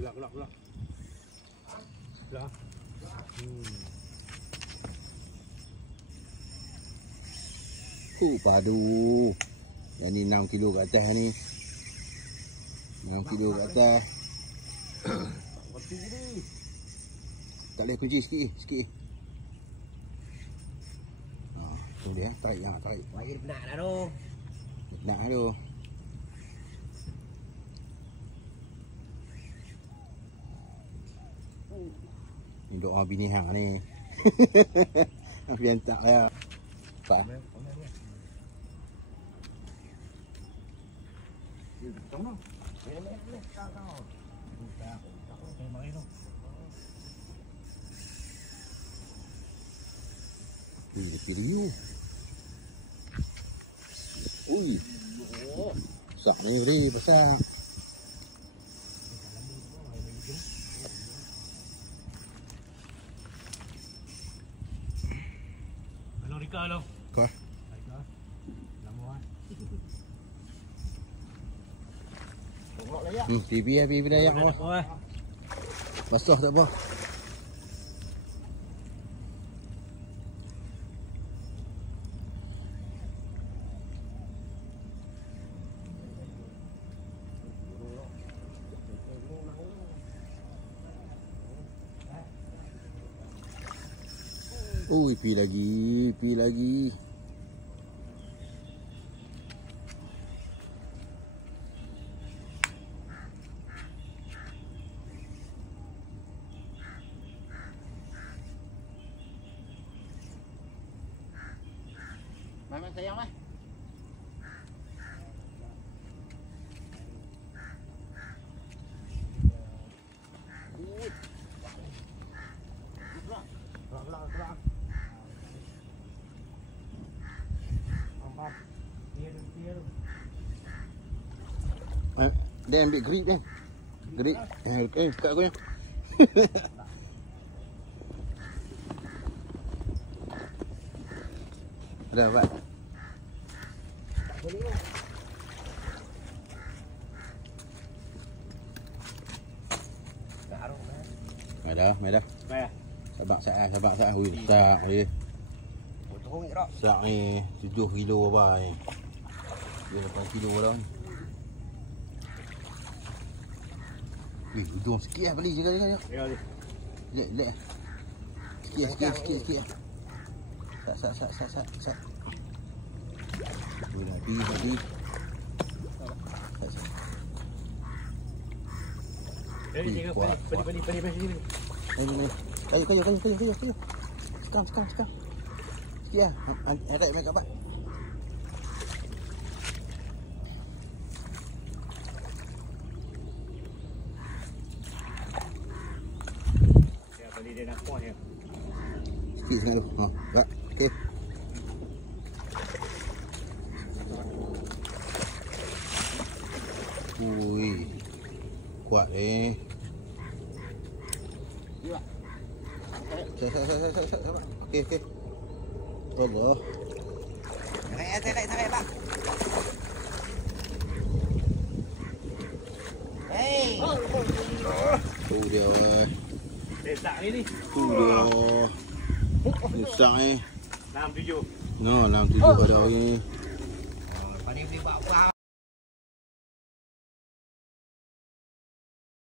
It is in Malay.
Gelak. Gelak. Padu. Yang ni 6 kilo kat atas ni. 6 kilo kat atas. Tak boleh kunci sikit. Tu dia, tarik. Bagi dia penat dah tu. Nak tu. Ni doa bini hang ni. Biar tak ya. Tak. Pilih. Ui. Sak ni besar. Halo Rika halo. Kau. Rika. Lama ah. Tengok layak. Pipi dayak kau. Basah tak apa. Ui, pi lagi. Mai sayang mai. Gerak. Dia ambil grip dia. Grip. Dekat aku ya. Ada apa? Mai dah. Sabar. Ui, sak ni. Potong ni rak. Sak ni 7 kilo apa ni. Dia 8 kilo dah. Wih, ujung sikit lah beli jaga. Ya. Lek. Sikit. Sat. Lagi. Ini pedi. Kayu. Sekarang. Sikit lah. Arak main kat bat. Ya, beli dia nak pon ya. Sikit sangat tu. Bat. Okey. Ui. Kuat ni. Sabar. Okey. Allah. Tarik bang. Hey. Tu dia weh. Desak ni. Tu dia. Besar ni. 67. No, 67 pada hari ni. Pani beli buat apa